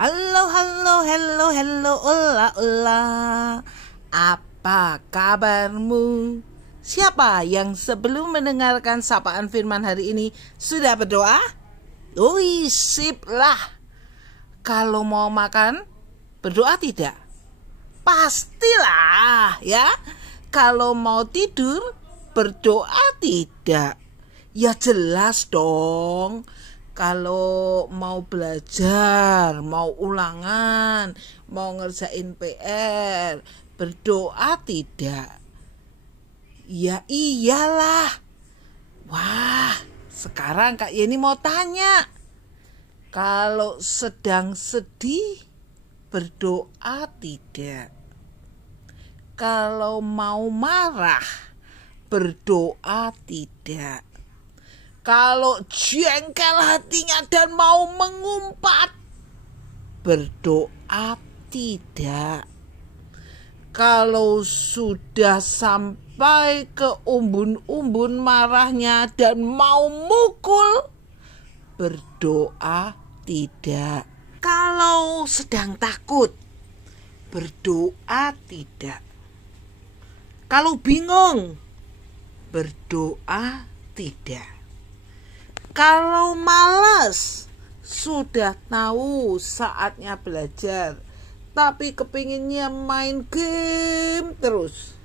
Halo, halo, halo, halo, ola, ola. Apa kabarmu? Siapa yang sebelum mendengarkan sapaan firman hari ini sudah berdoa? Wih, sip lah. Kalau mau makan, berdoa tidak? Pastilah ya. Kalau mau tidur, berdoa tidak? Ya jelas dong. Kalau mau belajar, mau ulangan, mau ngerjain PR, berdoa tidak? Ya iyalah. Wah, sekarang Kak Yeni mau tanya. Kalau sedang sedih, berdoa tidak? Kalau mau marah, berdoa tidak? Kalau jengkel hatinya dan mau mengumpat, berdoa tidak? Kalau sudah sampai ke umbun-umbun marahnya dan mau mukul, berdoa tidak? Kalau sedang takut, berdoa tidak? Kalau bingung, berdoa tidak? Kalau malas, sudah tahu saatnya belajar, tapi kepinginnya main game terus,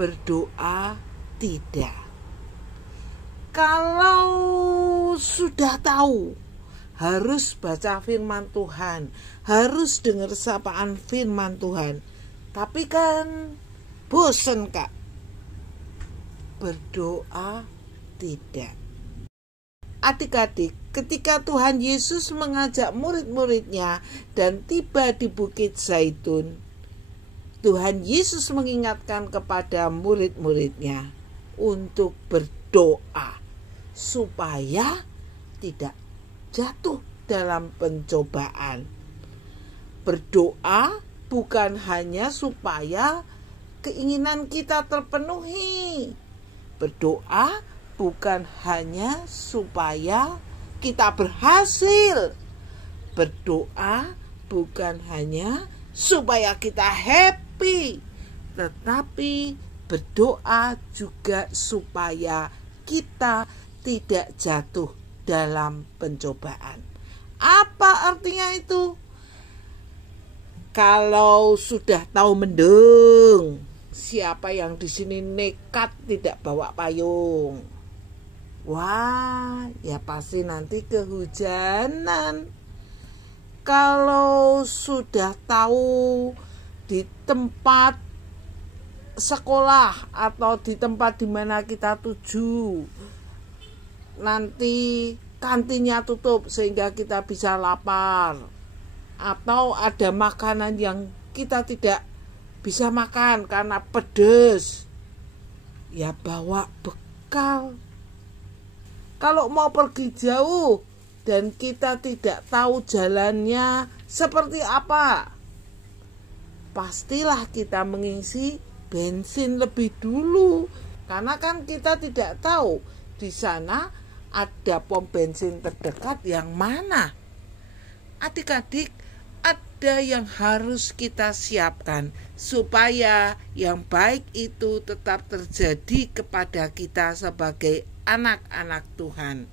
berdoa tidak? Kalau sudah tahu harus baca firman Tuhan, harus dengar sapaan firman Tuhan, tapi kan bosen Kak, berdoa tidak? Adik-adik, ketika Tuhan Yesus mengajak murid-muridnya dan tiba di Bukit Zaitun, Tuhan Yesus mengingatkan kepada murid-muridnya untuk berdoa supaya tidak jatuh dalam pencobaan. Berdoa bukan hanya supaya keinginan kita terpenuhi. Berdoa bukan hanya supaya kita berhasil. Berdoa bukan hanya supaya kita happy, tetapi berdoa juga supaya kita tidak jatuh dalam pencobaan. Apa artinya itu? Kalau sudah tahu mendung, siapa yang di sini nekat tidak bawa payung? Wah, ya pasti nanti kehujanan. Kalau sudah tahu di tempat sekolah atau di tempat di mana kita tuju, nanti kantinnya tutup sehingga kita bisa lapar, atau ada makanan yang kita tidak bisa makan karena pedas, ya bawa bekal. Kalau mau pergi jauh dan kita tidak tahu jalannya seperti apa, pastilah kita mengisi bensin lebih dulu, karena kan kita tidak tahu di sana ada pom bensin terdekat yang mana. Adik-adik, ada yang harus kita siapkan supaya yang baik itu tetap terjadi kepada kita sebagai anak-anak Tuhan.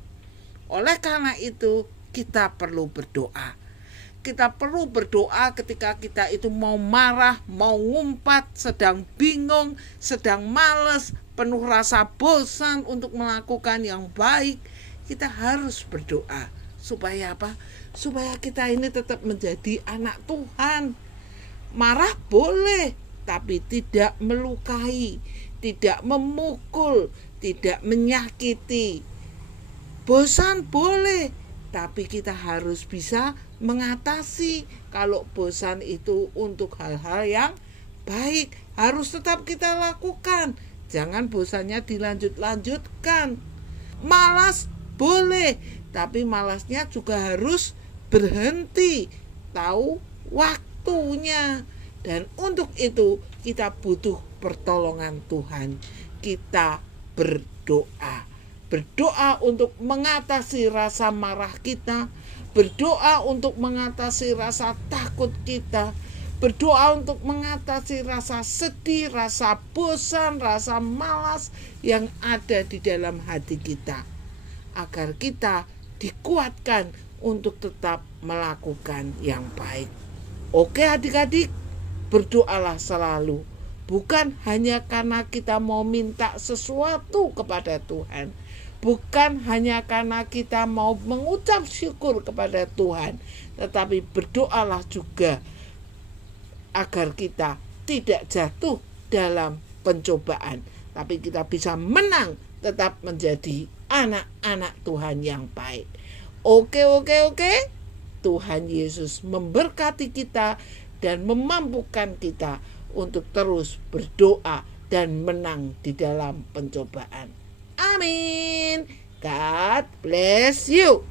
Oleh karena itu, kita perlu berdoa. Kita perlu berdoa ketika kita itu mau marah, mau ngumpat, sedang bingung, sedang malas, penuh rasa bosan untuk melakukan yang baik. Kita harus berdoa. Supaya apa? Supaya kita ini tetap menjadi anak Tuhan. Marah boleh, tapi tidak melukai, tidak memukul, tidak menyakiti. Bosan boleh, tapi kita harus bisa mengatasi. Kalau bosan itu untuk hal-hal yang baik, harus tetap kita lakukan. Jangan bosannya dilanjut-lanjutkan. Malas boleh, tapi malasnya juga harus berhenti, tahu waktunya. Dan untuk itu kita butuh pertolongan Tuhan. Kita berdoa untuk mengatasi rasa marah kita, berdoa untuk mengatasi rasa takut kita, berdoa untuk mengatasi rasa sedih, rasa bosan, rasa malas yang ada di dalam hati kita, agar kita dikuatkan untuk tetap melakukan yang baik. Oke adik-adik, berdoalah selalu, bukan hanya karena kita mau minta sesuatu kepada Tuhan, bukan hanya karena kita mau mengucap syukur kepada Tuhan, tetapi berdoalah juga agar kita tidak jatuh dalam pencobaan, tapi kita bisa menang, tetap menjadi anak-anak Tuhan yang baik. Oke. Tuhan Yesus memberkati kita dan memampukan kita untuk terus berdoa dan menang di dalam pencobaan. Amin. God bless you.